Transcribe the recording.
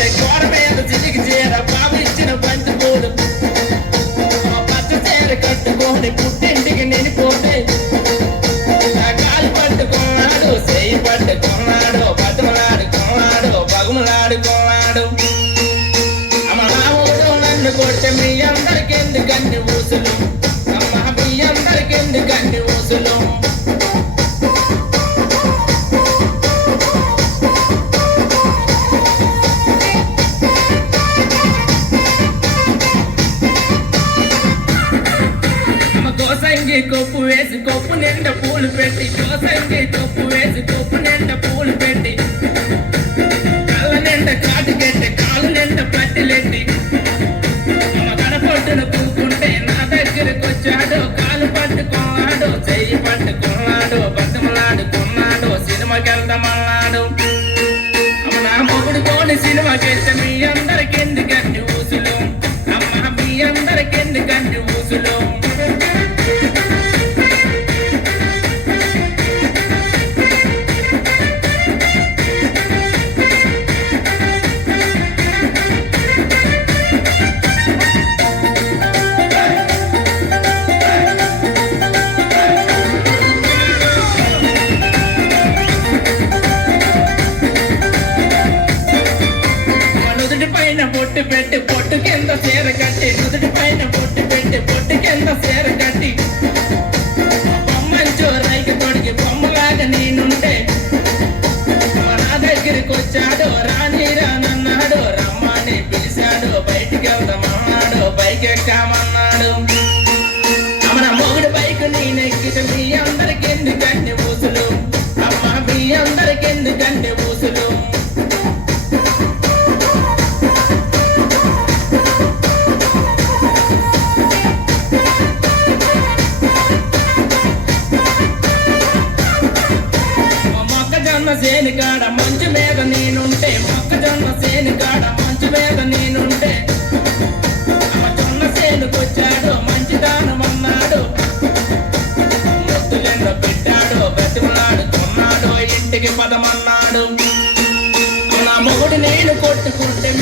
కొడితే గోడ మీద చిటికి చీర బాబు ఇచ్చిన బంతి పూలు పచ్చ చీర కట్టుకొని పుట్టింటికి నిలిపోతే కాలు పట్టుకున్నాడు చెయ్యి పట్టుకున్నాడు బతుమలాడుకున్నాడు బగుమలాడుకున్నాడు అమ్మ రాముడు నన్ను కొడితే మీ అందరికి ఎందుకన్ని ఊసులు అమ్మ మీ అందరికి ఎందుకన్ని ఊసులు దోసంగి కొప్పు వేసి కొప్పు నిండా పూలు పెట్టి దోసంగి కొప్పు వేసి కొప్పు నిండా పూలు పెట్టి కళ్ళ నిండా కాటుకెట్టి కాలు నిండా పట్టిలెట్టి కడపొట్టును కూకుంటే నా దగ్గరకు వచ్చాడు కాలు పట్టుకున్నాడు చెయ్యి పట్టుకున్నాడు బతుమలాడుకున్నాడు సినిమాకి వెళ్దామన్నాడు నా మొగుడు కోని సినిమాకి వెళ్తే మీ అందరికి ఎందుకన్ని ఊసులు అమ్మ మీ అందరికి ఎందుకన్ని ఊసులు పొట్టు పెట్టి పొట్టు కింద చీర కట్టి నుదుటి పైన పొట్టు పెట్టి పొట్టు కింద చీర కట్టి బొమ్మంచు రైకి తొడిగి బొమ్మలాగా నేనుంటే నా దగ్గరికి వచ్చాడు రాని రానన్నాడు రమ్మని పిలిచాడు బయటికి వెళ్దామన్నాడు బైక్ ఎక్కామన్నాడు అమ్మ మొగుడు బైక్ నేనెక్కితే మీ అందరికి ఎందుకంటే ఊసులు అమ్మ మీ అందరికి ఎందుకంటే ఊసులు సేని కాడ మంచు మీద నేనుంటే మొక్కజొన్న సేని కాడ మంచు మీద నేనుంటే అమ్మ జొన్న సేనుకొచ్చాడు మంచిదానం అన్నాడు ముద్దులెందో పెట్టాడు బతిమలాడుకున్నాడు ఇంటికి పదమన్నాడు నా మొగుడు నేను కొట్టుకుంటే